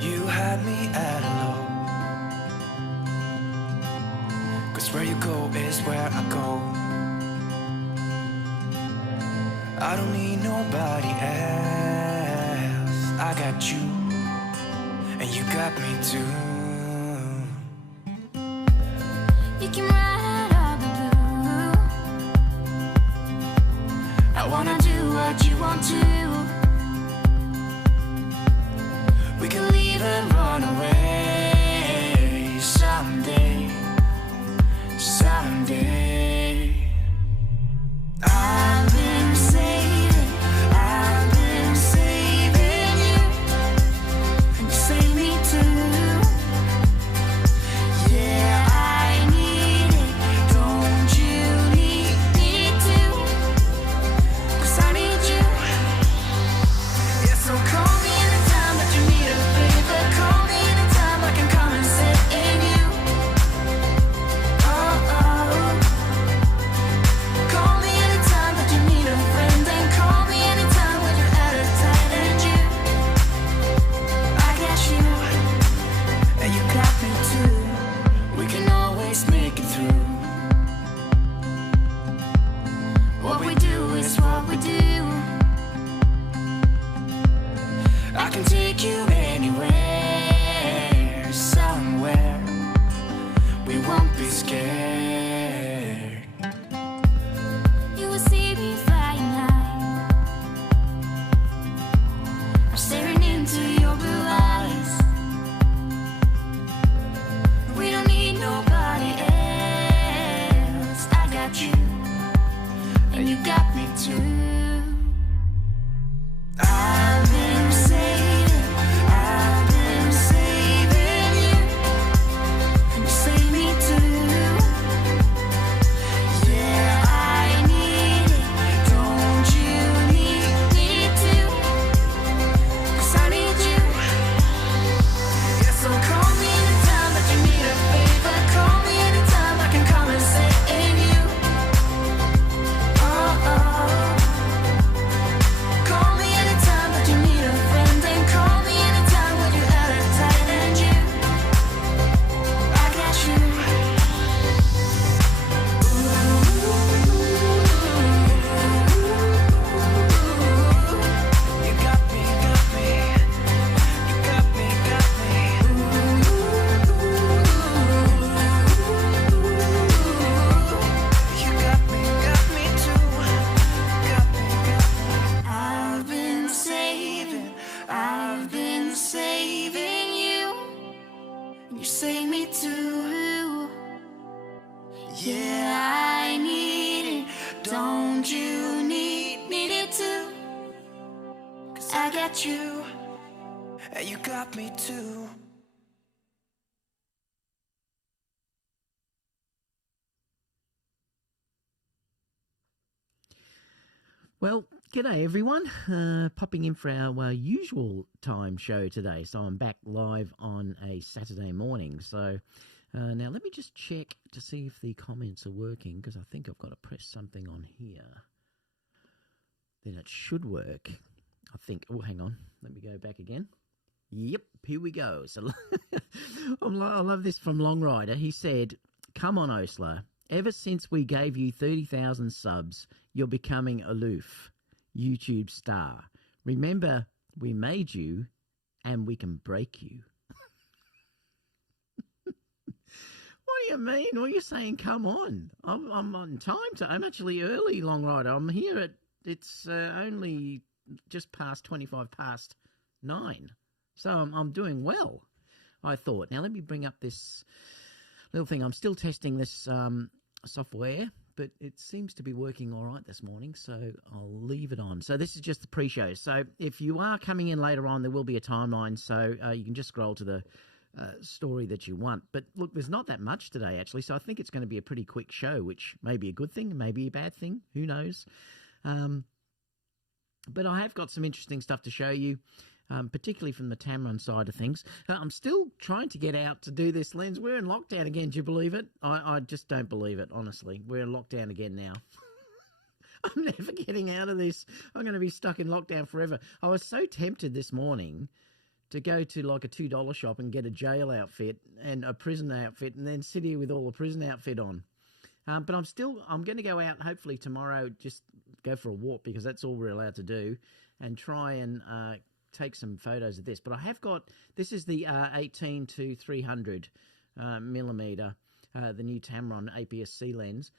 You had me at hello, 'cause where you go is where I go. I don't need nobody else. I got you, and you got me too. You can ride all the blue. I wanna do what you want to. We can leave and run away someday, someday. I've been saving you, and you save me too. Yeah, I need it, don't you need me too? 'Cause I need you. Yeah, so call me anytime that you need a favor. Call me anytime I can come and sit in you. Oh, oh. Call me anytime that you need a friend. And call me anytime when you're at a tight end. You, I got you, and you got me too. We can always make it through. What we do is what we do. I can take you anywhere, somewhere. We won't be scared. You will see me flying high. I'm staring into your blue eyes. We don't need nobody else. I got you, and you got me too. I've been saving you, and you save me too. Yeah, I need it, don't you need me too? 'Cause I need you. Yeah, so call me anytime that you need a favor. Call me anytime I can come and sit in you. Oh, oh. Call me anytime that you need a friend. And call me anytime when you're at a tight end. You, I got you. You got me, got me. You got me, got me. You got me too. Got me, got me. I've been saving you, and you save me too. Yeah, I need it, don't you need it too? 'Cause I got you. And you got me too. Well, g'day everyone. Popping in for our usual time show today. So I'm back live on a Saturday morning. So now let me just check to see if the comments are working, because I think I've got to press something on here. Then it should work. I think. Oh, hang on. Let me go back again. Yep, here we go. So I love this from Long Rider. He said, "Come on, Osler. Ever since we gave you 30,000 subs, you're becoming aloof. YouTube star. Remember, we made you, and we can break you." What do you mean? What are you saying? Come on. I'm on time. I'm actually early, Long Rider. I'm here at, it's only just past 25 past 9. So I'm doing well, I thought. Now let me bring up this little thing. I'm still testing this software, but it seems to be working all right this morning, so I'll leave it on. So this is just the pre-show. So if you are coming in later on, there will be a timeline, so you can just scroll to the story that you want. But look, there's not that much today, actually, so I think it's going to be a pretty quick show, which may be a good thing, maybe a bad thing. Who knows? But I have got some interesting stuff to show you. Particularly from the Tamron side of things. I'm still trying to get out to do this lens. We're in lockdown again, do you believe it? I just don't believe it, honestly. We're in lockdown again now. I'm never getting out of this. I'm going to be stuck in lockdown forever. I was so tempted this morning to go to like a $2 shop and get a jail outfit and a prison outfit and then sit here with all the prison outfit on. But I'm going to go out hopefully tomorrow, just go for a walk because that's all we're allowed to do, and try and take some photos of this. But I have got, this is the 18 to 300 millimeter, the new Tamron APS-C lens.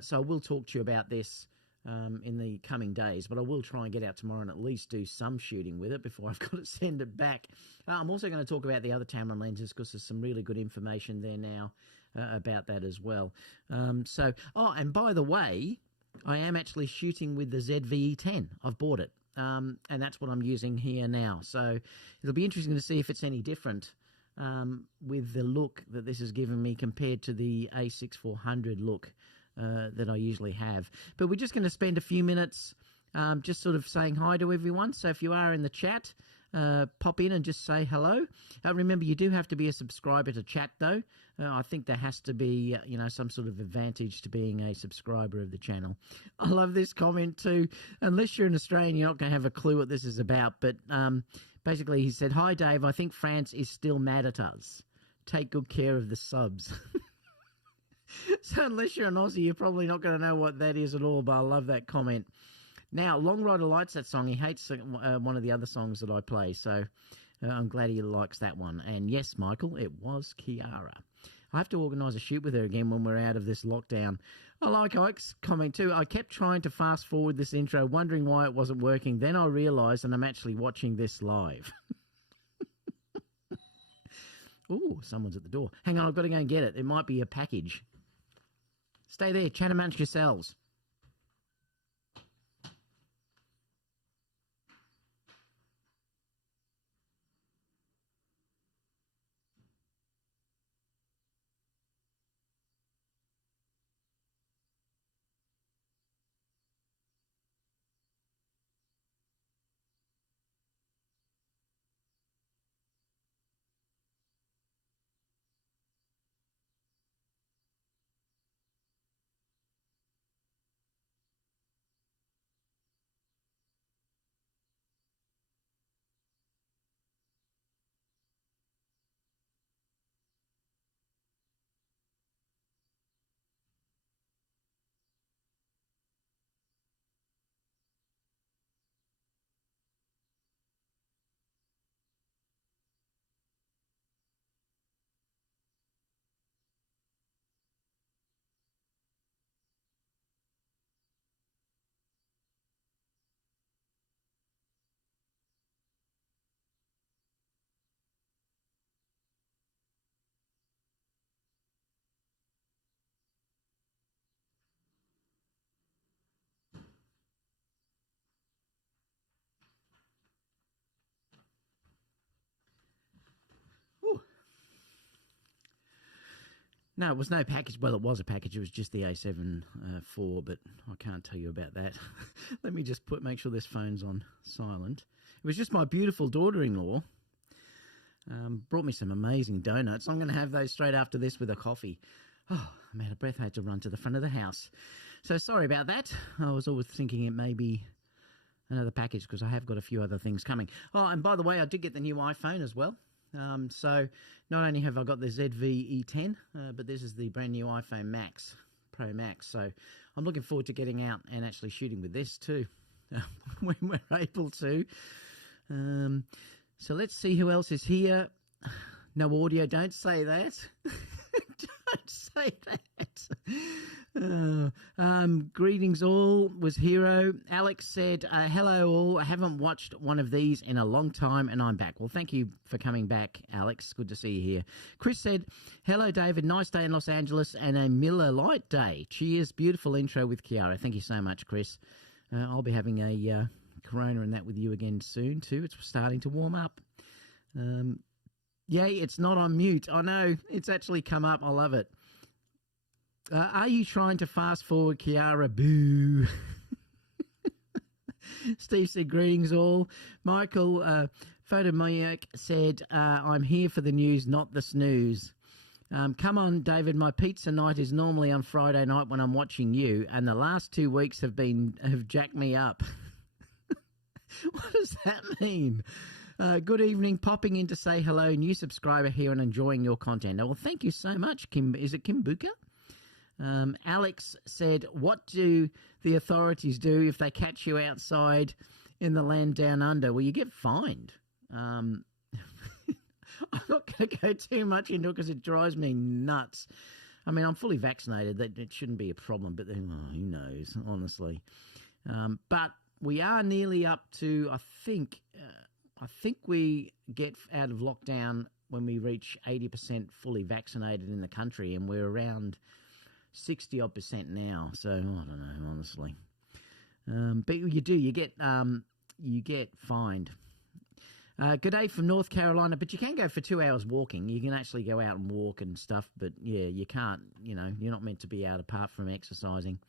So I will talk to you about this in the coming days, but I will try and get out tomorrow and at least do some shooting with it before I've got to send it back. I'm also going to talk about the other Tamron lenses because there's some really good information there now about that as well. And by the way, I am actually shooting with the ZV-E10. I've bought it, and that's what I'm using here now. So it'll be interesting to see if it's any different with the look that this has given me compared to the A6400 look that I usually have. But we're just going to spend a few minutes just sort of saying hi to everyone. So if you are in the chat, pop in and just say hello. Remember, you do have to be a subscriber to chat, though. I think there has to be, some sort of advantage to being a subscriber of the channel. I love this comment too. Unless you're an Australian, you're not going to have a clue what this is about. But basically, he said, "Hi, Dave. I think France is still mad at us. Take good care of the subs." So unless you're an Aussie, you're probably not going to know what that is at all. But I love that comment. Now, Long Rider likes that song. He hates one of the other songs that I play. So I'm glad he likes that one. And yes, Michael, it was Kiara. I have to organise a shoot with her again when we're out of this lockdown. I like Ike's comment too. I kept trying to fast forward this intro, wondering why it wasn't working. Then I realised, and I'm actually watching this live. Ooh, someone's at the door. Hang on, I've got to go and get it. It might be a package. Stay there. Chat amongst yourselves. No, it was no package. Well, it was a package. It was just the A7 IV, but I can't tell you about that. Let me just make sure this phone's on silent. It was just my beautiful daughter-in-law. Brought me some amazing donuts. I'm going to have those straight after this with a coffee. Oh, I'm out of breath. I had to run to the front of the house. So sorry about that. I was always thinking it may be another package because I have got a few other things coming. Oh, and by the way, I did get the new iPhone as well. So not only have I got the ZV-E10, but this is the brand new iPhone Max, Pro Max. So I'm looking forward to getting out and actually shooting with this too, when we're able to. So let's see who else is here. No audio, don't say that. Don't say that. Greetings all, was Hero. Alex said, hello all, I haven't watched one of these in a long time and I'm back. Well, thank you for coming back, Alex. Good to see you here. Chris said, hello David, nice day in Los Angeles and a Miller Lite day. Cheers, beautiful intro with Kiara. Thank you so much, Chris. I'll be having a Corona and that with you again soon too. It's starting to warm up. Yay, it's not on mute. I know, it's actually come up. I love it. Are you trying to fast forward, Kiara? Boo. Steve said, greetings all. Michael Photomaniac said, I'm here for the news, not the snooze. Come on, David, my pizza night is normally on Friday night when I'm watching you, and the last 2 weeks have jacked me up. What does that mean? Good evening. Popping in to say hello. New subscriber here and enjoying your content. Oh, well, thank you so much, Kim. Is it Kimbuka? Alex said, what do the authorities do if they catch you outside in the land down under? Well, you get fined. I'm not going to go too much into it because it drives me nuts. I mean, I'm fully vaccinated. That it shouldn't be a problem, but then, who knows, honestly. But we are nearly up to, I think we get out of lockdown when we reach 80% fully vaccinated in the country, and we're around 60-odd% now. So, I don't know, honestly. But you get fined. Good day from North Carolina, but you can go for 2 hours walking. You can actually go out and walk and stuff, but yeah, you can't, you're not meant to be out apart from exercising.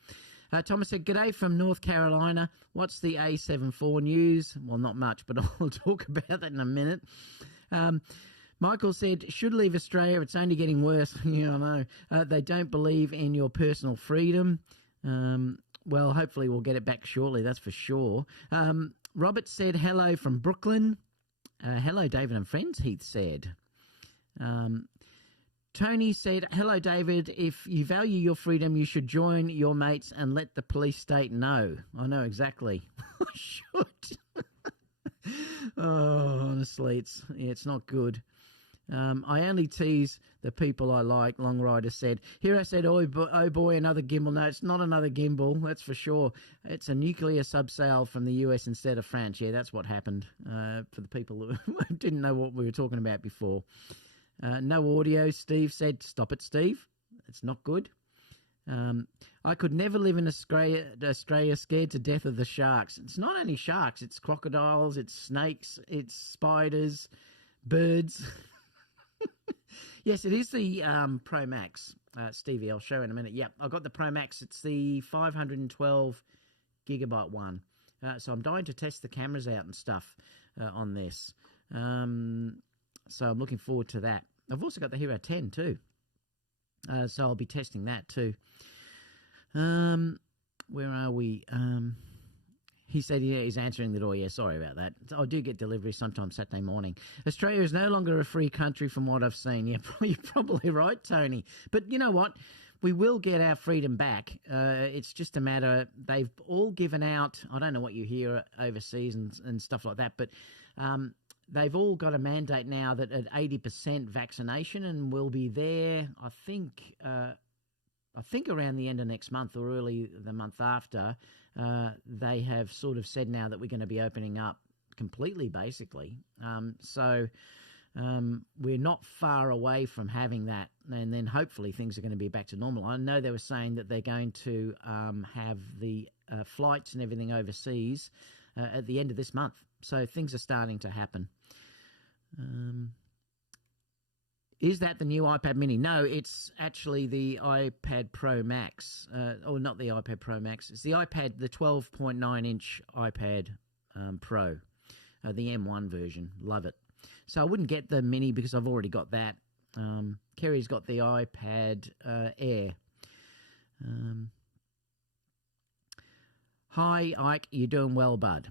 Thomas said, good day from North Carolina. What's the A7iv news? Well, not much, but I'll talk about that in a minute. Michael said, should leave Australia. It's only getting worse. Yeah, I know. They don't believe in your personal freedom. Well, hopefully we'll get it back shortly, that's for sure. Robert said, hello from Brooklyn. Hello, David and friends, Heath said. Tony said, hello, David. If you value your freedom, you should join your mates and let the police state know. I know exactly. I should. Oh, honestly, it's not good. I only tease the people I like, Long Rider said. Hero said, oh boy, another gimbal. No, it's not another gimbal, that's for sure. It's a nuclear subsale from the US instead of France. Yeah, that's what happened for the people who didn't know what we were talking about before. No audio, Steve said. Stop it, Steve. It's not good. I could never live in Australia scared to death of the sharks. It's not only sharks, it's crocodiles, it's snakes, it's spiders, birds. Yes, it is the Pro Max, Stevie. I'll show in a minute. Yep, I've got the Pro Max. It's the 512 gigabyte one. So I'm dying to test the cameras out and stuff on this. So I'm looking forward to that. I've also got the Hero 10 too. So I'll be testing that too. Where are we? He said, yeah, he's answering the door. Yeah, sorry about that. I do get delivery sometimes Saturday morning. Australia is no longer a free country from what I've seen. Yeah, you're probably right, Tony. But you know what? We will get our freedom back. It's just a matter, they've all given out, I don't know what you hear overseas and stuff like that, but they've all got a mandate now that at 80% vaccination, and we'll be there, I think around the end of next month or early the month after. They have sort of said now that we're going to be opening up completely, basically. So we're not far away from having that, and then hopefully things are going to be back to normal. I know they were saying that they're going to have the flights and everything overseas at the end of this month. So things are starting to happen. Is that the new iPad mini? No, it's actually the iPad Pro Max. Or not the iPad Pro Max. It's the iPad, the 12.9-inch iPad Pro, the M1 version. Love it. So I wouldn't get the mini because I've already got that. Kerry's got the iPad Air. Hi, Ike. You're doing well, bud.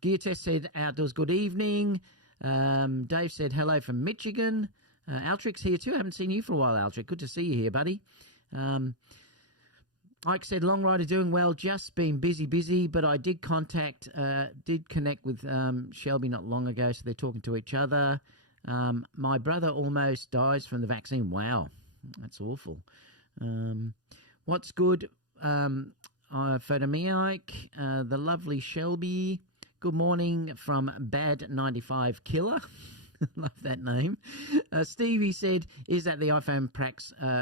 Gear Test said, outdoors, good evening. Dave said, hello from Michigan. Altric's here too. I haven't seen you for a while, Altric. Good to see you here, buddy. Ike said, Long Rider doing well, just been busy, but I did connect with Shelby not long ago, so they're talking to each other. My brother almost dies from the vaccine. Wow, that's awful. What's good? Photo me, Ike. The lovely Shelby. Good morning from Bad 95 Killer. Love that name. Stevie said, is that the iPhone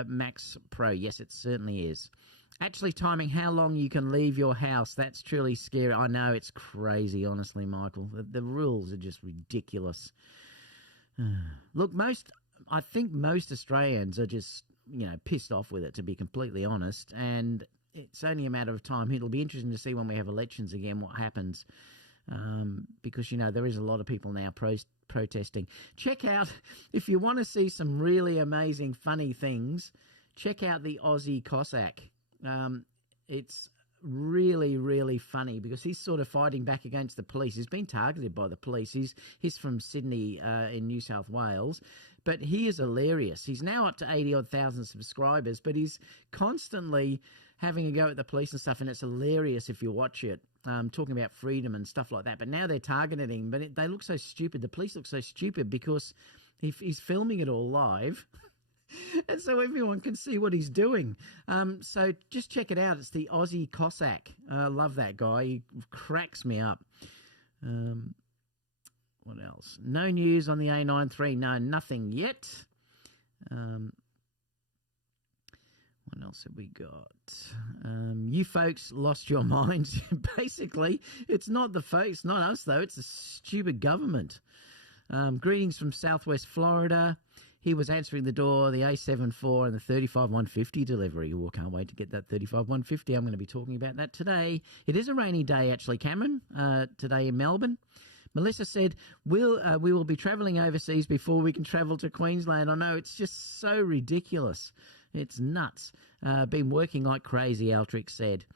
Max Pro? Yes, it certainly is. Actually timing how long you can leave your house, that's truly scary. I know, it's crazy, honestly, Michael. The rules are just ridiculous. Look, I think most Australians are just, pissed off with it, to be completely honest. And it's only a matter of time. It'll be interesting to see when we have elections again what happens. Because, there is a lot of people now protesting. Check out, if you want to see some really amazing, funny things, check out the Aussie Cossack. It's really, really funny because he's sort of fighting back against the police. He's been targeted by the police. He's from Sydney in New South Wales, but he is hilarious. He's now up to 80 odd thousand subscribers, but he's constantly having a go at the police and stuff, and it's hilarious if you watch it, talking about freedom and stuff like that. But now they're targeting him, but they look so stupid. The police look so stupid because he's filming it all live. And so everyone can see what he's doing. So just check it out. It's the Aussie Cossack. I love that guy. He cracks me up. What else? No news on the A9 III. No, nothing yet. What else have we got? You folks lost your minds. Basically, it's not the folks, not us, though. It's the stupid government. Greetings from Southwest Florida. He was answering the door, the A7 IV and the 35150 delivery. Oh, can't wait to get that 35150. I'm going to be talking about that today. It is a rainy day, actually, Cameron, today in Melbourne. Melissa said, we will be travelling overseas before we can travel to Queensland. I know, it's just so ridiculous. It's nuts. Been working like crazy, Altric said.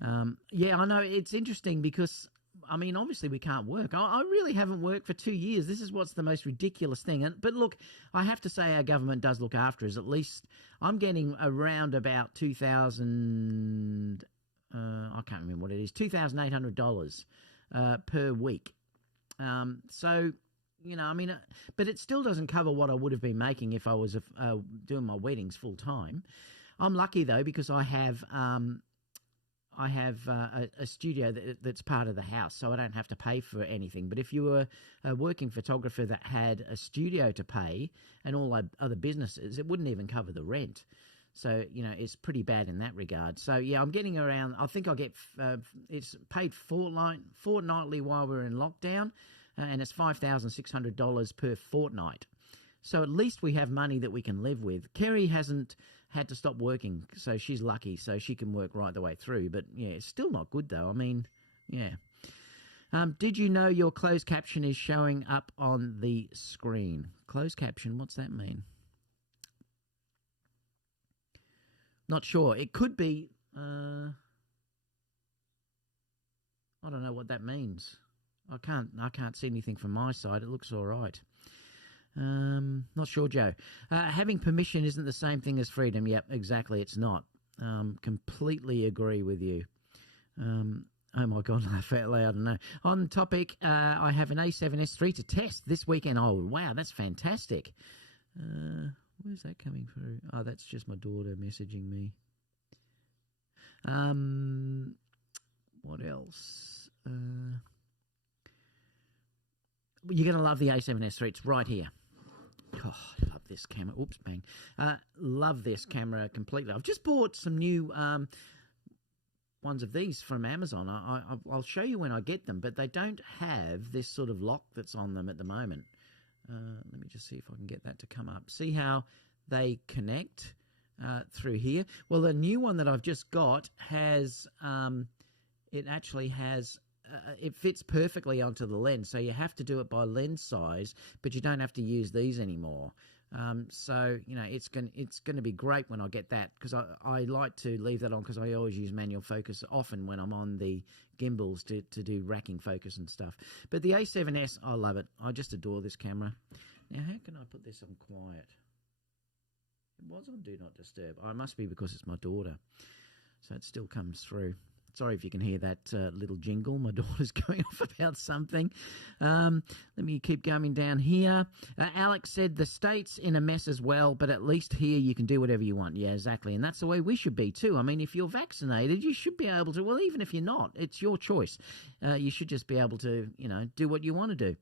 Yeah, I know, it's interesting because I mean, obviously we can't work. I really haven't worked for 2 years. This is what's the most ridiculous thing. But look, I have to say our government does look after us. At least I'm getting around about 2,000, I can't remember what it is, $2,800 per week. So, you know, I mean, but it still doesn't cover what I would have been making if I was doing my weddings full time. I'm lucky though because I have a studio that's part of the house, so I don't have to pay for anything. But if you were a working photographer that had a studio to pay and all other businesses, it wouldn't even cover the rent. So, you know, it's pretty bad in that regard. So, yeah, I'm getting around, I think I'll get, it's paid fortnightly while we're in lockdown, and it's $5,600 per fortnight. So at least we have money that we can live with. Kerry hasn't had to stop working, so she's lucky, so she can work right the way through. But, yeah, it's still not good, though. I mean, yeah. Did you know your closed caption is showing up on the screen? Closed caption, what's that mean? Not sure. It could be, I don't know what that means. I can't see anything from my side. It looks all right. Not sure, Joe. Having permission isn't the same thing as freedom. Yep, exactly. It's not. Completely agree with you. Oh my God, laugh out loud. No. On topic, I have an A7S III to test this weekend. Oh, wow, that's fantastic. Where's that coming through? Oh, that's just my daughter messaging me. What else? You're going to love the A7S III. It's right here. Oh, I love this camera. Oops, bang. Love this camera completely. I've just bought some new ones of these from Amazon. I'll show you when I get them, but they don't have this sort of lock that's on them at the moment. Let me just see if I can get that to come up. See how they connect through here? Well, the new one that I've just got has, it actually has, it fits perfectly onto the lens. So you have to do it by lens size, but you don't have to use these anymore. So, you know, it's going to be great when I get that, because I like to leave that on because I always use manual focus often when I'm on the gimbals to do racking focus and stuff. But the A7S, I love it. I just adore this camera. Now, how can I put this on quiet? It was on Do Not Disturb. Oh, it must be because it's my daughter. So it still comes through. Sorry if you can hear that little jingle. My daughter's going off about something. Let me keep going down here. Alex said the state's in a mess as well, but at least here you can do whatever you want. Yeah, exactly. And that's the way we should be too. I mean, if you're vaccinated, you should be able to, well, even if you're not, it's your choice. You should just be able to, you know, do what you want to do.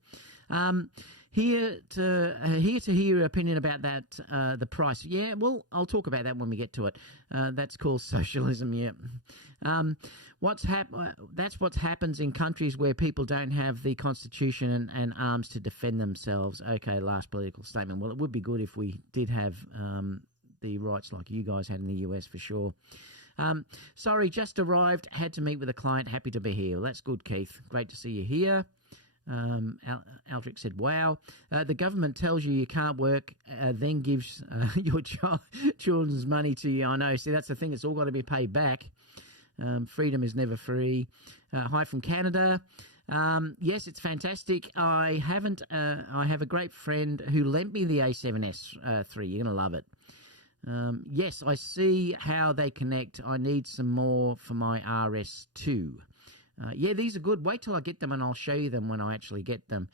Here to hear your opinion about that, the price. Yeah, well, I'll talk about that when we get to it. That's called socialism, yeah. That's what happens in countries where people don't have the constitution and arms to defend themselves. Okay, last political statement. Well, it would be good if we did have the rights like you guys had in the US for sure. Sorry, just arrived. Had to meet with a client. Happy to be here. Well, that's good, Keith. Great to see you here. Aldrich said, wow, the government tells you can't work, then gives your children's money to you. I know. See, that's the thing. It's all got to be paid back. Freedom is never free. Hi from Canada. Yes, it's fantastic. I haven't. I have a great friend who lent me the A7S III. You're going to love it. Yes, I see how they connect. I need some more for my RS2. Yeah, these are good. Wait till I get them and I'll show you them when I actually get them.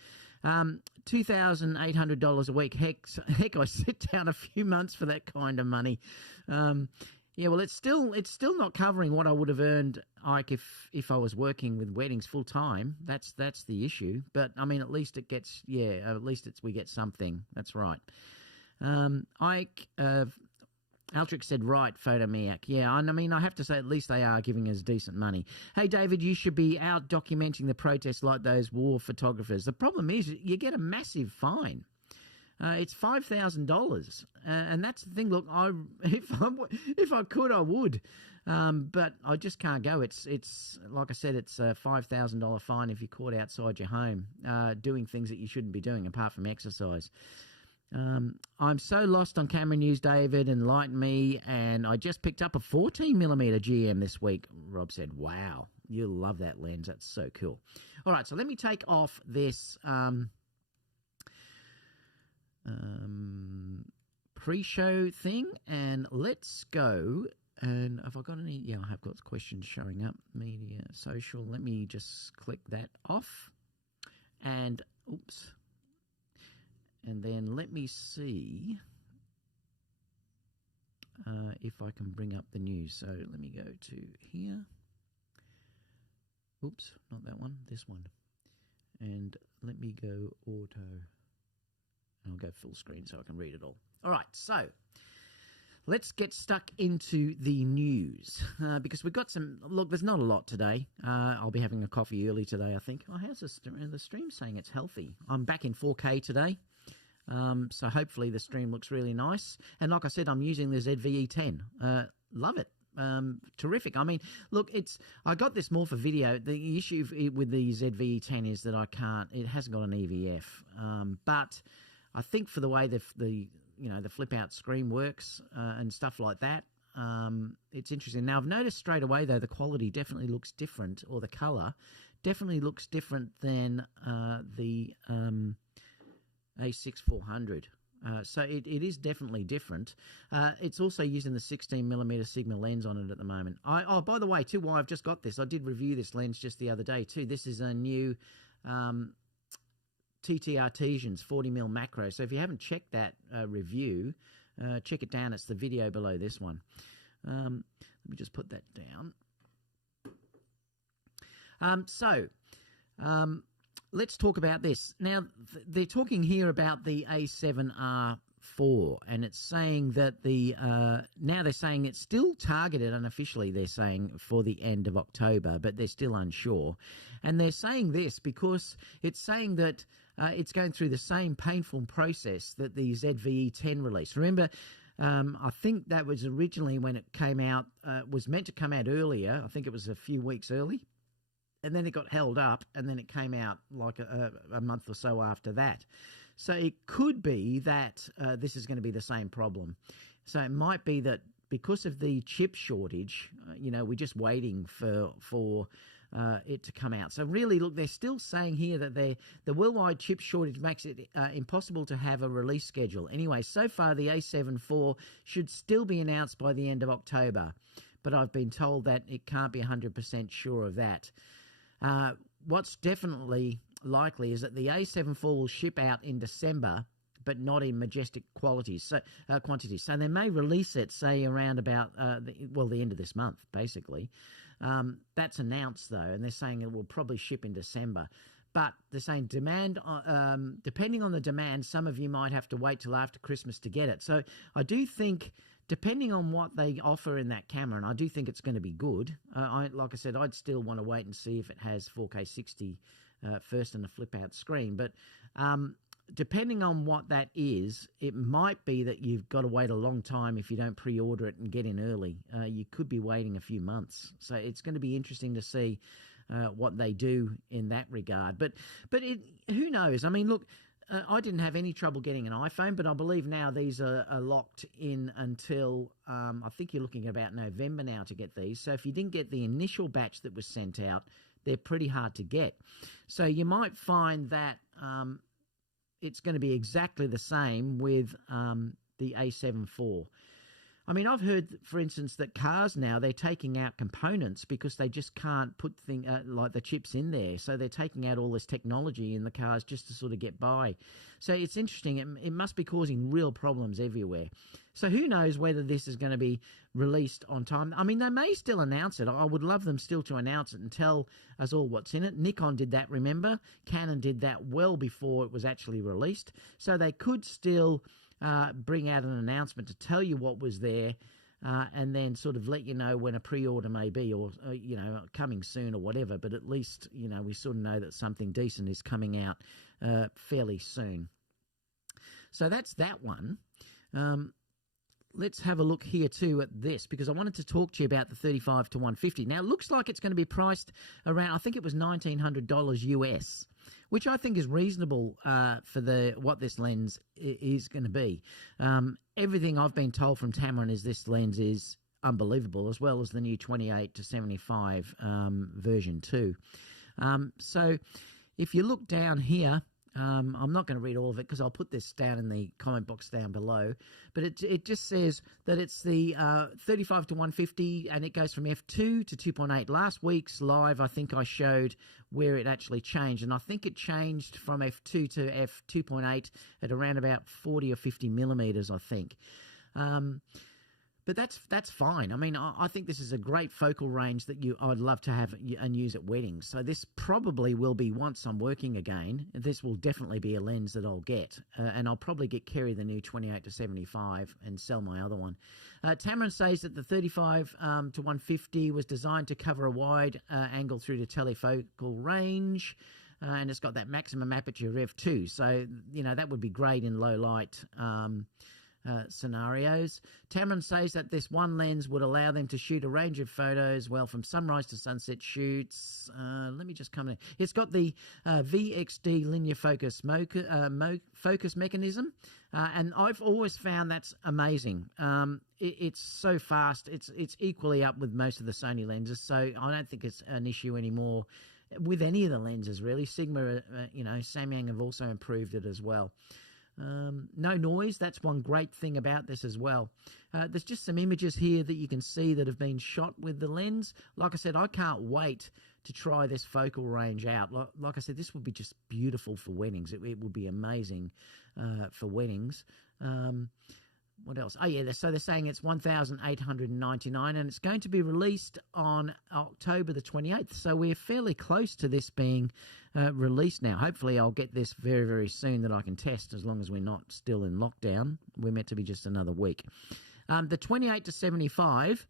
$2,800 a week. Heck, I sit down a few months for that kind of money. Yeah, well, it's still not covering what I would have earned, like if I was working with weddings full time. That's the issue. But I mean, at least it gets at least we get something. That's right. Ike. Altric said, right, Photomaniac. Yeah, and I mean, I have to say, at least they are giving us decent money. Hey, David, you should be out documenting the protests like those war photographers. The problem is you get a massive fine. It's $5,000, and that's the thing. Look, if I could, I would, but I just can't go. It's like I said, it's a $5,000 fine if you're caught outside your home doing things that you shouldn't be doing apart from exercise. I'm so lost on camera news, David. Enlighten me. And I just picked up a 14mm GM this week. Rob said, wow, you'll love that lens. That's so cool. All right, so let me take off this pre-show thing and let's go. And have I got any? Yeah, I have got questions showing up. Media, social. Let me just click that off. And, oops. And then let me see if I can bring up the news. So let me go to here. Oops, not that one, this one. And let me go auto. And I'll go full screen so I can read it all. All right, so let's get stuck into the news because we've got some... Look, there's not a lot today. I'll be having a coffee early today, I think. Oh, how's the stream saying it's healthy? I'm back in 4K today. So hopefully the stream looks really nice. And like I said, I'm using the ZVE10. Love it. Terrific. I mean, look, I got this more for video. The issue with the ZVE10 is that it hasn't got an EVF. But I think for the way the flip out screen works and stuff like that, it's interesting. Now I've noticed straight away though the quality definitely looks different, or the color definitely looks different than the A6400. So it is definitely different. It's also using the 16mm Sigma lens on it at the moment. By the way, too, while I've just got this, I did review this lens just the other day too. This is a new TT Artesians 40mm macro. So if you haven't checked that review, check it down. It's the video below this one. Let me just put that down. Let's talk about this. Now, they're talking here about the A7R4, and it's saying that now they're saying it's still targeted unofficially, they're saying, for the end of October, but they're still unsure. And they're saying this because it's saying that it's going through the same painful process that the ZVE10 release. Remember, I think that was originally when it came out, was meant to come out earlier. I think it was a few weeks early. And then it got held up, and then it came out like a month or so after that. So it could be that this is going to be the same problem. So it might be that because of the chip shortage, we're just waiting for it to come out. So really, look, they're still saying here that the worldwide chip shortage makes it impossible to have a release schedule. Anyway, so far the A7 IV should still be announced by the end of October, but I've been told that it can't be 100% sure of that. What's definitely likely is that the A7 IV will ship out in December, but not in majestic quantities. So they may release it, say, around about the end of this month, basically. That's announced though, and they're saying it will probably ship in December. But they're saying demand, depending on the demand, some of you might have to wait till after Christmas to get it. So I do think, depending on what they offer in that camera, and I do think it's going to be good. Like I said, I'd still want to wait and see if it has 4K 60 first and a flip-out screen. But depending on what that is, it might be that you've got to wait a long time if you don't pre-order it and get in early. You could be waiting a few months. So it's going to be interesting to see what they do in that regard. But who knows? I mean, look, I didn't have any trouble getting an iPhone, but I believe now these are locked in until I think you're looking at about November now to get these. So if you didn't get the initial batch that was sent out, they're pretty hard to get. So you might find that it's going to be exactly the same with the A7 IV. I mean, I've heard, for instance, that cars now, they're taking out components because they just can't put like the chips in there. So they're taking out all this technology in the cars just to sort of get by. So it's interesting. It must be causing real problems everywhere. So who knows whether this is going to be released on time. I mean, they may still announce it. I would love them still to announce it and tell us all what's in it. Nikon did that, remember? Canon did that well before it was actually released. So they could still bring out an announcement to tell you what was there, and then sort of let you know when a pre-order may be, or coming soon or whatever. But at least we sort of know that something decent is coming out fairly soon. So that's that one. Let's have a look here too at this, because I wanted to talk to you about the 35 to 150. Now it looks like it's going to be priced around, I think it was $1,900 US, which I think is reasonable for what this lens is going to be. Everything I've been told from Tamron is this lens is unbelievable, as well as the new 28 to 75 version 2. So if you look down here, I'm not going to read all of it because I'll put this down in the comment box down below. But it just says that it's the 35 to 150, and it goes from f2 to 2.8. Last week's live, I think I showed where it actually changed, and I think it changed from f2 to f2.8 at around about 40 or 50 millimeters, I think. But that's fine. I mean, I think this is a great focal range that I'd love to have and use at weddings. So this probably will be, once I'm working again, this will definitely be a lens that I'll get. And I'll probably carry the new 28 to 75 and sell my other one. Tamron says that the 35 to 150 was designed to cover a wide angle through to telefocal range. And it's got that maximum aperture of f2. So, that would be great in low light scenarios. Tamron says that this one lens would allow them to shoot a range of photos, well, from sunrise to sunset shoots. Let me just come in. It's got the VXD linear focus focus mechanism, and I've always found that's amazing. It's so fast. It's equally up with most of the Sony lenses, so I don't think it's an issue anymore with any of the lenses, really. Sigma, Samyang have also improved it as well. No noise, that's one great thing about this as well. There's just some images here that you can see that have been shot with the lens. Like I said, I can't wait to try this focal range out. Like I said, this would be just beautiful for weddings. It would be amazing for weddings. What else? Oh, yeah, so they're saying it's $1,899, and it's going to be released on October the 28th. So we're fairly close to this being released now. Hopefully I'll get this very, very soon that I can test, as long as we're not still in lockdown. We're meant to be just another week. The 28 to 75...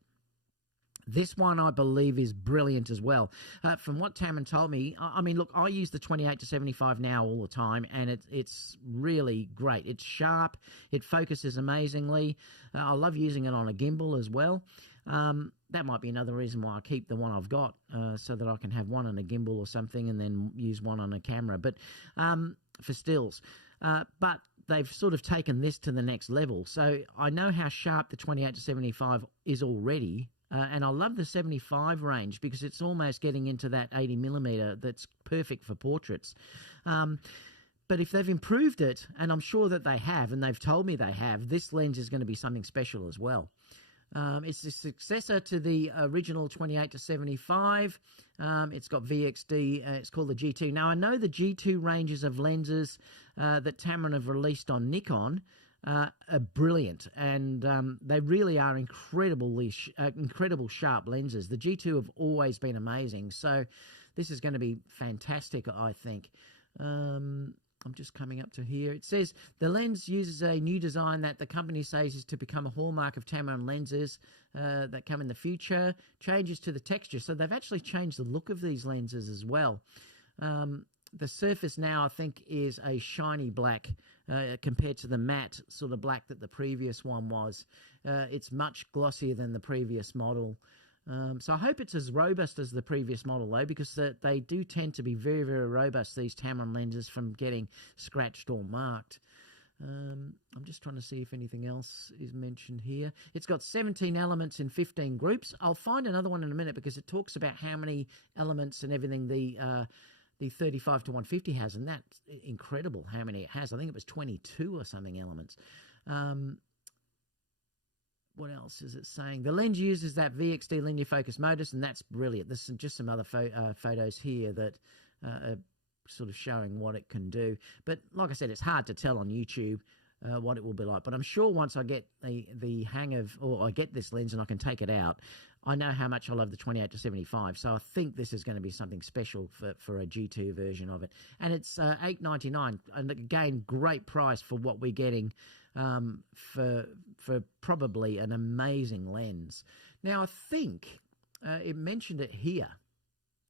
this one, I believe, is brilliant as well. From what Tamron told me, I mean, look, I use the 28 to 75 now all the time, and it's really great. It's sharp. It focuses amazingly. I love using it on a gimbal as well. That might be another reason why I keep the one I've got, so that I can have one on a gimbal or something and then use one on a camera, but for stills. But they've sort of taken this to the next level. So I know how sharp the 28 to 75 is already. And I love the 75 range because it's almost getting into that 80 millimeter that's perfect for portraits. But if they've improved it, and I'm sure that they have, and they've told me they have, this lens is going to be something special as well. It's the successor to the original 28 to 75. It's got VXD. It's called the G2. Now, I know the G2 ranges of lenses that Tamron have released on Nikon are brilliant, and they really are incredible sharp lenses. The G2 have always been amazing, so this is going to be fantastic, I think. I'm just coming up to here. It says the lens uses a new design that the company says is to become a hallmark of Tamron lenses that come in the future. Changes to the texture, so they've actually changed the look of these lenses as well. The surface now, I think, is a shiny black compared to the matte sort of black that the previous one was. It's much glossier than the previous model. So I hope it's as robust as the previous model, though, because they do tend to be very, very robust, these Tamron lenses, from getting scratched or marked. I'm just trying to see if anything else is mentioned here. It's got 17 elements in 15 groups. I'll find another one in a minute because it talks about how many elements and everything the 35 to 150 has, and that's incredible how many it has. I think it was 22 or something elements. What else is it saying? The lens uses that VXD linear focus modus, and that's brilliant. There's just some other photos here that are sort of showing what it can do. But like I said, it's hard to tell on YouTube what it will be like. But I'm sure once I get the hang of, or I get this lens and I can take it out, I know how much I love the 28 to 75. So I think this is going to be something special for a G2 version of it. And it's $8.99, and again, great price for what we're getting for probably an amazing lens. Now I think it mentioned it here.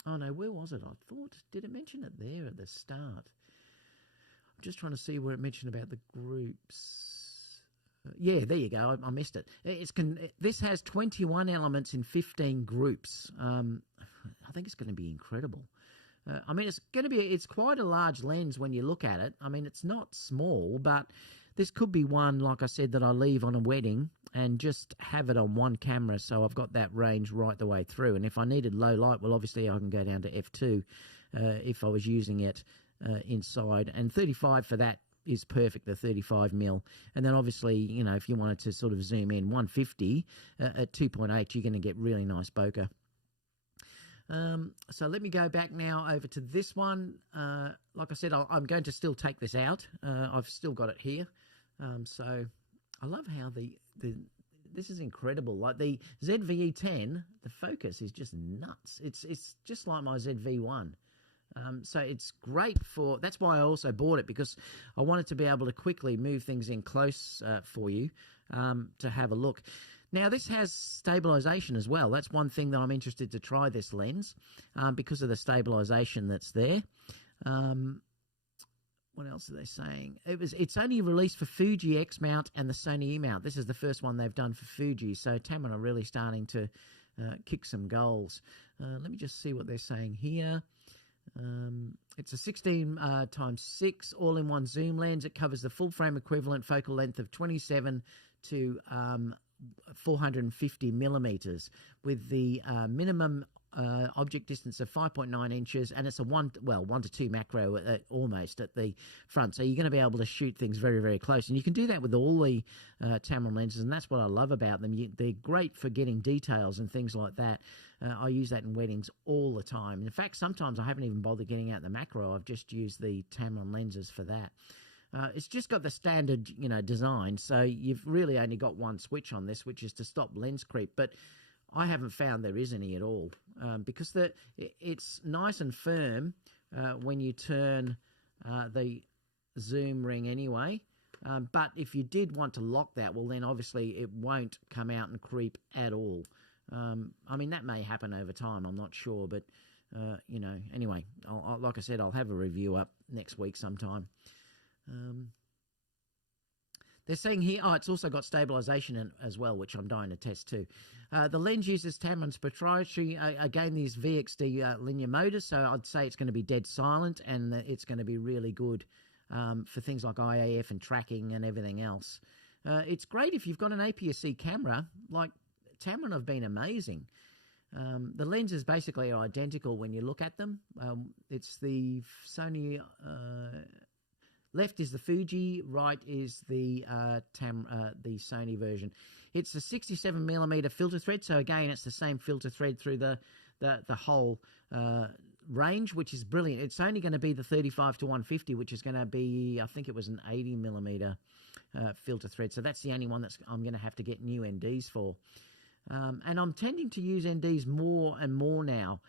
Oh no, where was it? I thought, did it mention it there at the start? I'm just trying to see where it mentioned about the groups. Yeah, there you go. I missed it. This has 21 elements in 15 groups. I think it's going to be incredible. I mean, it's quite a large lens when you look at it. I mean, it's not small, but this could be one, like I said, that I leave on a wedding and just have it on one camera, so I've got that range right the way through. And if I needed low light, well, obviously I can go down to f2 if I was using it inside. And 35 for that is perfect, the 35mm. And then obviously, you know, if you wanted to sort of zoom in 150 at 2.8, you're going to get really nice bokeh. So let me go back now over to this one. Like I said, I'm going to still take this out. I've still got it here. So I love how this is incredible. Like the ZV-E10, the focus is just nuts. It's just like my ZV-1. So it's great that's why I also bought it, because I wanted to be able to quickly move things in close for you to have a look. Now, this has stabilization as well. That's one thing that I'm interested to try this lens because of the stabilization that's there. What else are they saying? It's only released for Fuji X mount and the Sony E mount. This is the first one they've done for Fuji. So Tamron are really starting to kick some goals. Let me just see what they're saying here. It's a 16 times 6 all-in-one zoom lens. It covers the full frame equivalent focal length of 27 to 450 millimeters with the minimum object distance of 5.9 inches, and it's a 1 to 2 macro almost at the front, so you're going to be able to shoot things very, very close, and you can do that with all the Tamron lenses, and that's what I love about them. They're great for getting details and things like that. I use that in weddings all the time. In fact, sometimes I haven't even bothered getting out the macro. I've just used the Tamron lenses for that. It's just got the standard, design, so you've really only got one switch on this, which is to stop lens creep, but I haven't found there is any at all because it's nice and firm when you turn the zoom ring anyway, but if you did want to lock that, well, then obviously it won't come out and creep at all. I mean, that may happen over time, I'm not sure, but, anyway, like I said, I'll have a review up next week sometime. They're saying here, it's also got stabilization as well, which I'm dying to test too. The lens uses Tamron's proprietary, again, these VXD linear motors, so I'd say it's going to be dead silent, and it's going to be really good for things like IAF and tracking and everything else. It's great if you've got an APS-C camera, like Tamron have been amazing. The lenses basically are identical when you look at them. It's the Sony... left is the Fuji, right is the Sony version. It's a 67mm filter thread, so again, it's the same filter thread through the whole range, which is brilliant. It's only going to be the 35 to 150, which is going to be, I think it was an 80mm filter thread, so that's the only one I'm going to have to get new NDs for. And I'm tending to use NDs more and more now.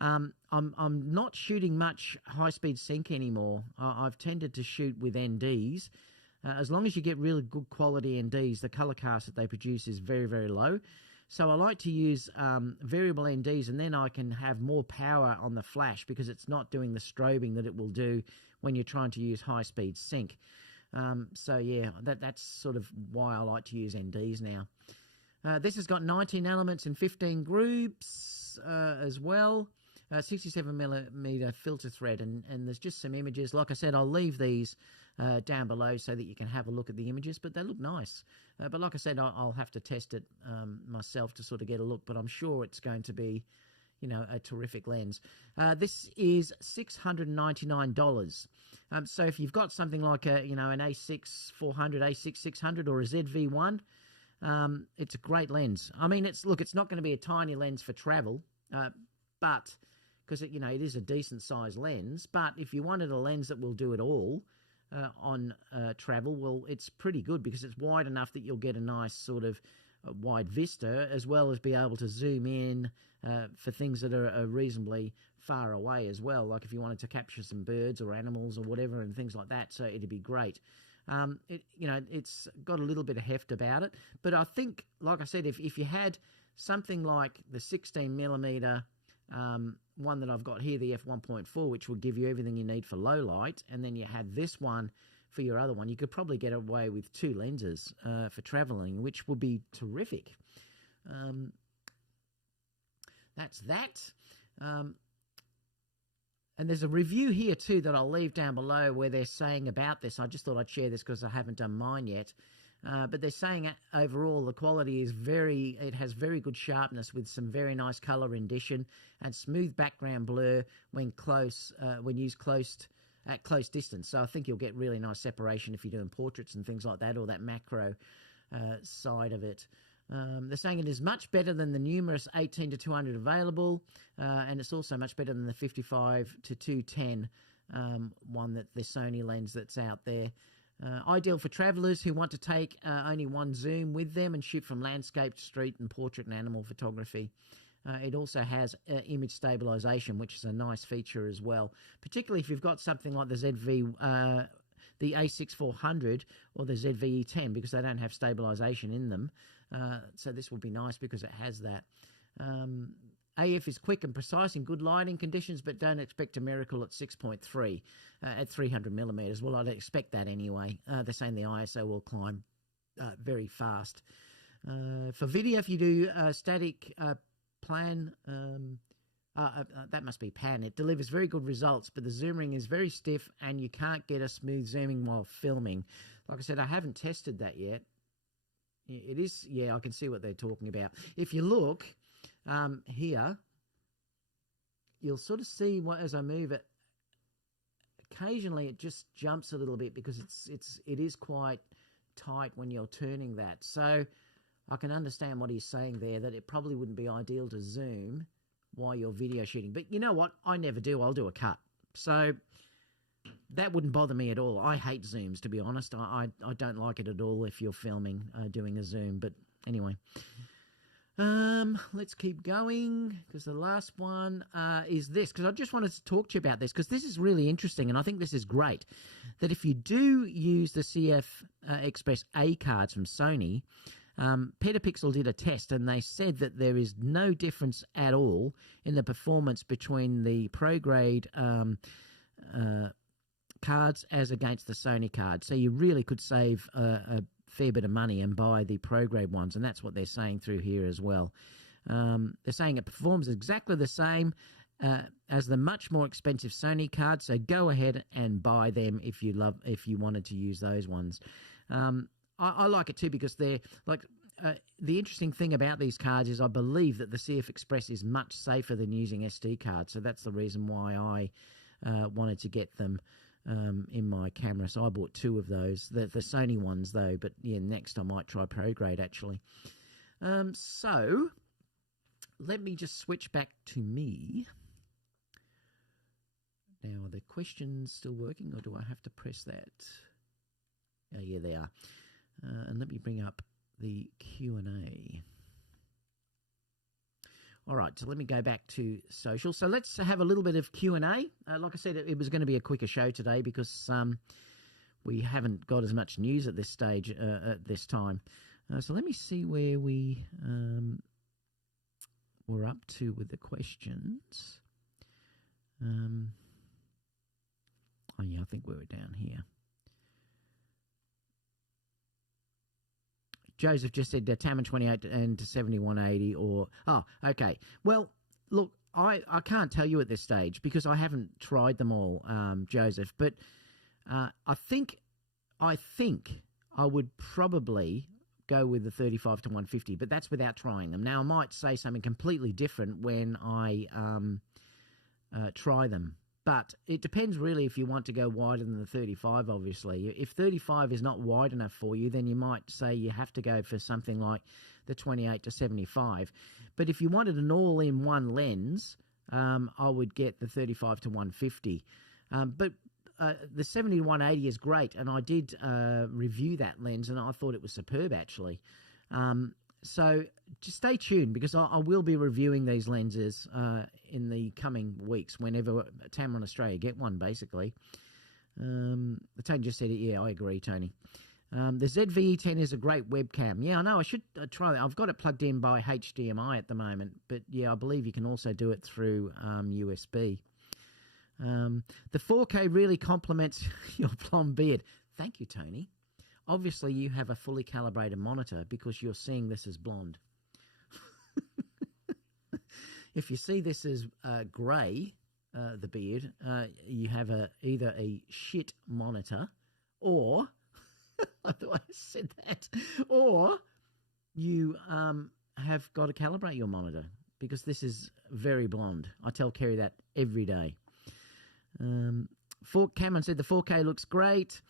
I'm not shooting much high-speed sync anymore. I've tended to shoot with NDs. As long as you get really good quality NDs, the color cast that they produce is very, very low. So I like to use variable NDs, and then I can have more power on the flash because it's not doing the strobing that it will do when you're trying to use high-speed sync. So yeah, that's sort of why I like to use NDs now. This has got 19 elements and 15 groups as well. 67 millimeter filter thread, and there's just some images. Like I said, I'll leave these down below so that you can have a look at the images, but they look nice. But like I said, I'll have to test it myself to sort of get a look, but I'm sure it's going to be, you know, a terrific lens. This is $699. So if you've got something like an A6 400, A6 600, or a ZV-1, it's a great lens. I mean, it's not going to be a tiny lens for travel, but because it is a decent sized lens. But if you wanted a lens that will do it all on travel, well, it's pretty good because it's wide enough that you'll get a nice sort of wide vista, as well as be able to zoom in for things that are reasonably far away as well, like if you wanted to capture some birds or animals or whatever and things like that. So it'd be great. It's got a little bit of heft about it, but I think, like I said, if you had something like the 16 millimeter one that I've got here, the f1.4, which will give you everything you need for low light, and then you had this one for your other one, you could probably get away with two lenses for traveling, which would be terrific. That's that. And there's a review here too that I'll leave down below where they're saying about this. I just thought I'd share this because I haven't done mine yet. But they're saying overall the quality is it has very good sharpness with some very nice color rendition and smooth background blur when used at close distance. So I think you'll get really nice separation if you're doing portraits and things like that, or that macro side of it. They're saying it is much better than the numerous 18 to 200 available, and it's also much better than the 55 to 210 one, that the Sony lens that's out there. Ideal for travellers who want to take only one zoom with them and shoot from landscape, street and portrait and animal photography. It also has image stabilisation, which is a nice feature as well, particularly if you've got something like the the A6 400 or the ZV-10, because they don't have stabilisation in them. So this will be nice because it has that. AF is quick and precise in good lighting conditions, but don't expect a miracle at 6.3 at 300 millimeters. Well, I'd expect that anyway. They're saying the ISO will climb very fast. For video, if you do static plan, that must be pan. It delivers very good results, but the zoom ring is very stiff and you can't get a smooth zooming while filming. Like I said, I haven't tested that yet. It is, yeah, I can see what they're talking about. If you look here, you'll sort of see what, as I move it, occasionally it just jumps a little bit because it is quite tight when you're turning that. So I can understand what he's saying there, that it probably wouldn't be ideal to zoom while you're video shooting. But you know what? I never do. I'll do a cut. So that wouldn't bother me at all. I hate zooms, to be honest. I don't like it at all if you're filming doing a zoom. But anyway, let's keep going, because the last one is this, because I just wanted to talk to you about this, because this is really interesting, and I think this is great, that if you do use the CF Express A cards from Sony, Petapixel did a test and they said that there is no difference at all in the performance between the Pro grade cards as against the Sony cards. So you really could save a fair bit of money and buy the Pro grade ones, and that's what they're saying through here as well. They're saying it performs exactly the same as the much more expensive Sony cards, so go ahead and buy them if you wanted to use those ones. I like it too, because they're like the interesting thing about these cards is I believe that the CF Express is much safer than using SD cards, so that's the reason why I wanted to get them in my camera. So I bought two of those, the Sony ones though, but yeah, next I might try Pro grade actually. So let me just switch back to me. Now, are the questions still working, or do I have to press that? Oh, yeah, they are. And let me bring up the Q&A. All right, so let me go back to social. So let's have a little bit of Q&A. Like I said, it was going to be a quicker show today because we haven't got as much news at this stage at this time. So let me see where we were up to with the questions. Oh, yeah, I think we were down here. Joseph just said Tamron 28 and 7180 or... Oh, okay. Well, look, I can't tell you at this stage because I haven't tried them all, Joseph, but I think I would probably go with the 35 to 150, but that's without trying them. Now, I might say something completely different when I try them, but it depends really if you want to go wider than the 35, obviously. If 35 is not wide enough for you, then you might say you have to go for something like the 28 to 75. But if you wanted an all-in-one lens, I would get the 35 to 150. But the 70-180 is great, and I did review that lens, and I thought it was superb, actually. So just stay tuned because I will be reviewing these lenses in the coming weeks whenever Tamron Australia get one, basically. Tony just said it. Yeah, I agree, Tony. The ZVE10 is a great webcam. Yeah, I know. I should try that. I've got it plugged in by HDMI at the moment, but yeah, I believe you can also do it through USB. The 4K really complements your blonde beard. Thank you, Tony. Obviously, you have a fully calibrated monitor because you're seeing this as blonde. If you see this as grey, the beard, you have either a shit monitor or... I thought I said that. Or you have got to calibrate your monitor because this is very blonde. I tell Kerry that every day. Cameron said the 4K looks great.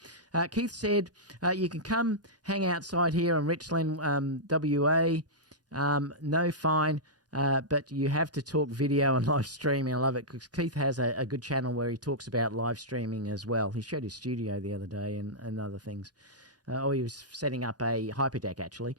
Keith said you can come hang outside here in Richland, WA. No fine, but you have to talk video and live streaming. I love it because Keith has a good channel where he talks about live streaming as well. He showed his studio the other day and other things. He was setting up a hyperdeck, actually.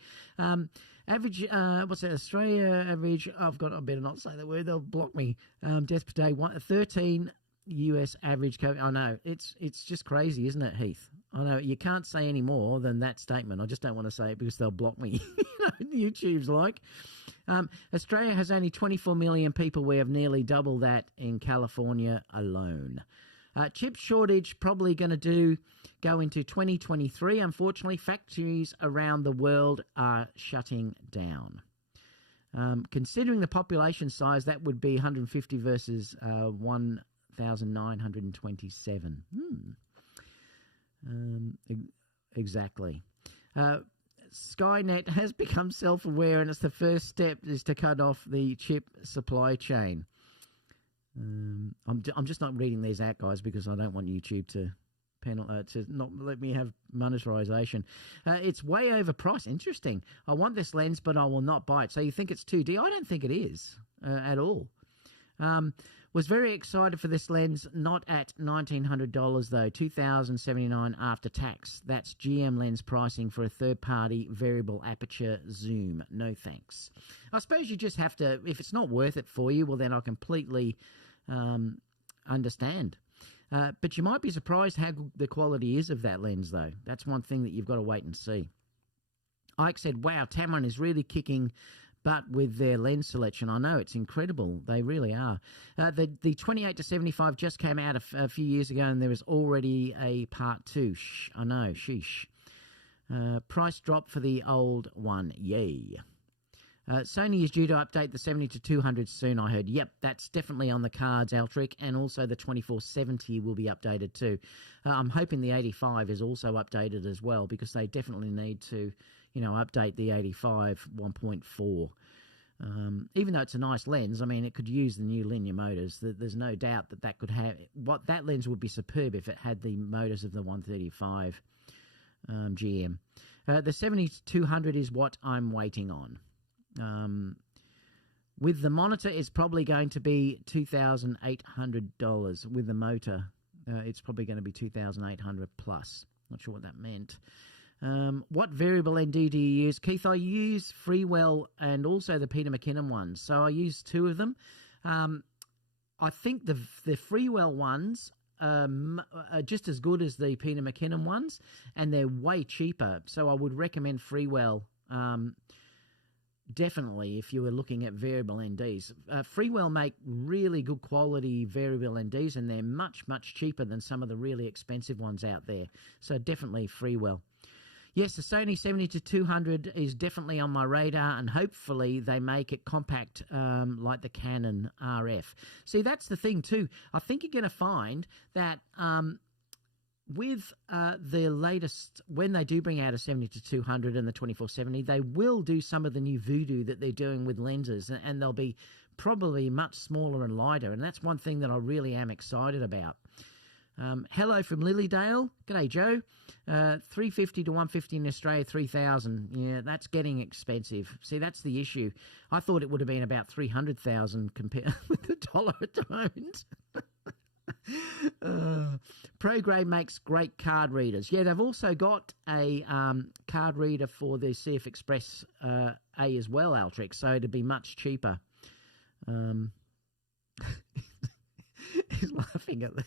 Average, what's that, Australia average? I better not say that word. They'll block me. Death per day, 13 US average. I know. It's just crazy, isn't it, Heath? I know. You can't say any more than that statement. I just don't want to say it because they'll block me. YouTube's like. Australia has only 24 million people. We have nearly double that in California alone. Chip shortage probably going to go into 2023. Unfortunately, factories around the world are shutting down. Considering the population size, that would be 150 versus 1,927. Exactly. Skynet has become self-aware, and it's the first step is to cut off the chip supply chain. I'm just not reading these out, guys, because I don't want YouTube to not let me have monetization. It's way overpriced. Interesting. I want this lens, but I will not buy it. So you think it's 2D? I don't think it is at all. Was very excited for this lens. Not at $1,900 though. $2,079 after tax. That's GM lens pricing for a third-party variable aperture zoom. No thanks. I suppose you just have to. If it's not worth it for you, well then I completely understand. But you might be surprised how good the quality is of that lens, though. That's one thing that you've got to wait and see. Ike said, wow, Tamron is really kicking butt with their lens selection. I know, it's incredible. They really are. The 28 to 75 just came out a few years ago, and there was already a part 2. I know, sheesh. Price drop for the old one. Yay. Sony is due to update the 70 to 200 soon, I heard. Yep, that's definitely on the cards, Altric, and also the 2470 will be updated too. I'm hoping the 85 is also updated as well because they definitely need to, update the 85 1.4. Even though it's a nice lens, I mean, it could use the new linear motors. There's no doubt that could have... That lens would be superb if it had the motors of the 135 GM. The 70 to 200 is what I'm waiting on. With the monitor, it's probably going to be $2,800. With the motor, it's probably going to be $2,800 plus. Not sure what that meant. What variable ND do you use? Keith, I use Freewell and also the Peter McKinnon ones. So I use 2 of them. I think the Freewell ones are just as good as the Peter McKinnon ones, and they're way cheaper. So I would recommend Freewell. Definitely, if you were looking at variable NDs. Freewell make really good quality variable NDs, and they're much, much cheaper than some of the really expensive ones out there. So definitely Freewell. Yes, the Sony 70-200 is definitely on my radar, and hopefully they make it compact like the Canon RF. See, that's the thing too. I think you're going to find that with the latest, when they do bring out a 70-200 and the 24-70, they will do some of the new voodoo that they're doing with lenses, and they'll be probably much smaller and lighter, and that's one thing that I really am excited about. Hello from Lilydale. G'day, Joe. 350 to 150 in Australia, 3,000. Yeah, that's getting expensive. See, that's the issue. I thought it would have been about 300,000 compared with the dollar at the moment. ProGrade makes great card readers. Yeah, they've also got a card reader for the CF Express A as well, Altrix, so it'd be much cheaper. He's laughing at that.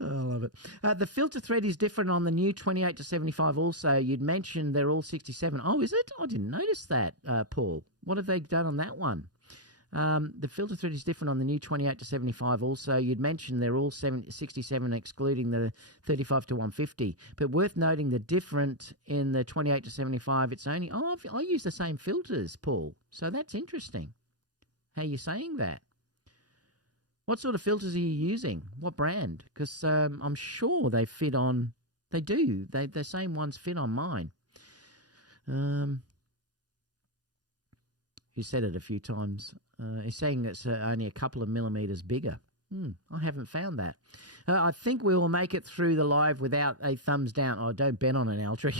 Oh, I love it. The filter thread is different on the new 28-75 also. You'd mentioned they're all 67. Oh, is it? I didn't notice that, Paul. What have they done on that one? The filter thread is different on the new 28-75 also. You'd mentioned they're all 67 excluding the 35-150. But worth noting the different in the 28-75, it's only... Oh, I use the same filters, Paul. So that's interesting. How are you saying that? What sort of filters are you using? What brand? Because I'm sure they fit on... They do. The same ones fit on mine. You said it a few times. He's saying it's only a couple of millimetres bigger. I haven't found that. I think we will make it through the live without a thumbs down. Oh, don't bet on an Altric.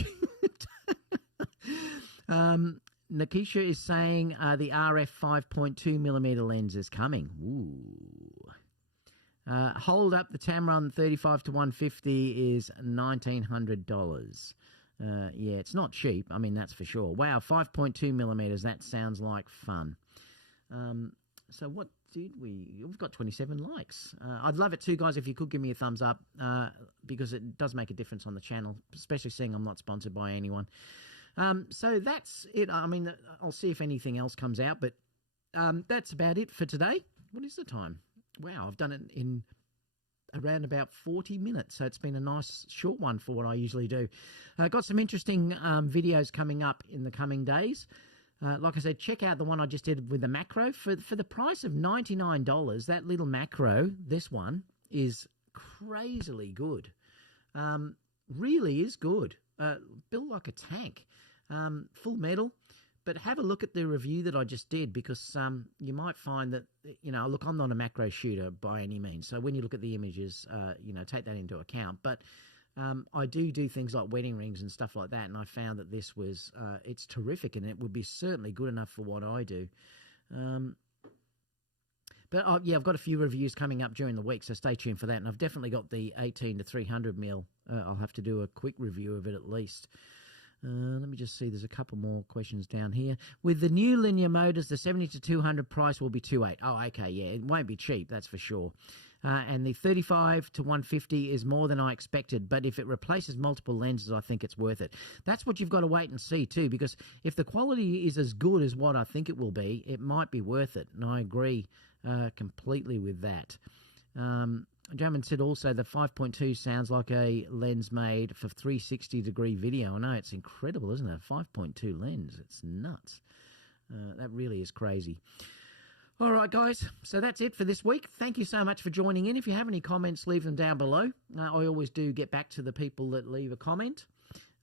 Nikisha is saying the RF 5.2 millimetre lens is coming. Ooh. Hold up, the Tamron 35-150 is $1,900. Yeah, it's not cheap. I mean, that's for sure. Wow, 5.2 millimetres. That sounds like fun. So what did we... We've got 27 likes. I'd love it too, guys, if you could give me a thumbs up because it does make a difference on the channel, especially seeing I'm not sponsored by anyone. So that's it. I mean, I'll see if anything else comes out, but that's about it for today. What is the time? Wow, I've done it in around about 40 minutes, so it's been a nice short one for what I usually do. Got some interesting videos coming up in the coming days. Like I said, check out the one I just did with the macro. For the price of $99, that little macro, this one, is crazily good. Really is good. Built like a tank. Full metal. But have a look at the review that I just did because you might find that, you know, look, I'm not a macro shooter by any means. So when you look at the images, you know, take that into account. But I do things like wedding rings and stuff like that. And I found that this was, it's terrific and it would be certainly good enough for what I do. But yeah, I've got a few reviews coming up during the week, so stay tuned for that. And I've definitely got the 18-300mm. I'll have to do a quick review of it at least. Let me just see. There's a couple more questions down here. With the new linear motors, the 70-200 price will be 2.8. Oh, okay, yeah, it won't be cheap, that's for sure. And the 35-150 is more than I expected, but if it replaces multiple lenses, I think it's worth it. That's what you've got to wait and see too, because if the quality is as good as what I think it will be, it might be worth it. And I agree completely with that. Jamin said also the 5.2 sounds like a lens made for 360-degree video. I know, it's incredible, isn't it? 5.2 lens. It's nuts. That really is crazy. All right, guys. So that's it for this week. Thank you so much for joining in. If you have any comments, leave them down below. I always do get back to the people that leave a comment.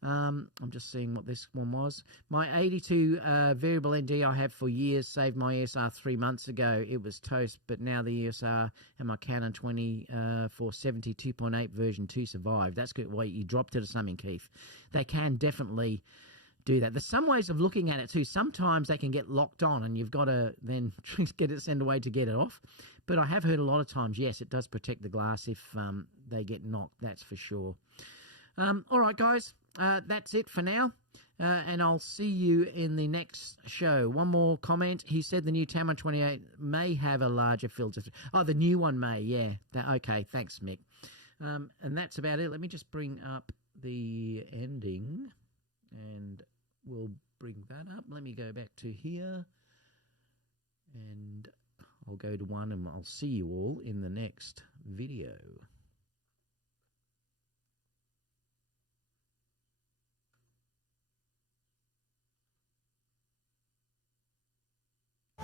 I'm just seeing what this one was. My 82 variable ND I have for years saved my ESR 3 months ago. It was toast, but now the ESR and my Canon 2470 2.8 version 2 survived. That's good. Well, you dropped it or something, Keith. They can definitely do that. There's some ways of looking at it too. Sometimes they can get locked on and you've got to then get it sent away to get it off. But I have heard a lot of times, yes, it does protect the glass if they get knocked, that's for sure. All right, guys. That's it for now, and I'll see you in the next show. One more comment. He said the new Tamron 28 may have a larger filter. Oh, the new one may, yeah. Okay, thanks, Mick. And that's about it. Let me just bring up the ending, and we'll bring that up. Let me go back to here, and I'll go to one, and I'll see you all in the next video.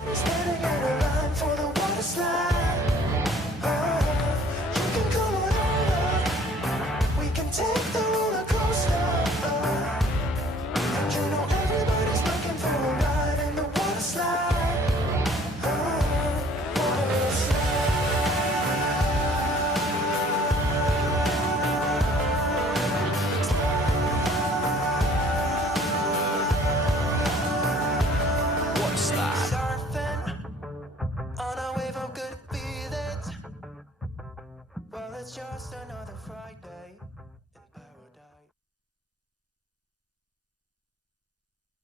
Standing in a line for the water slide. You can come on over. We can take the roller coaster. And you know everybody's looking for a ride in the water slide. Water slide. Water slide.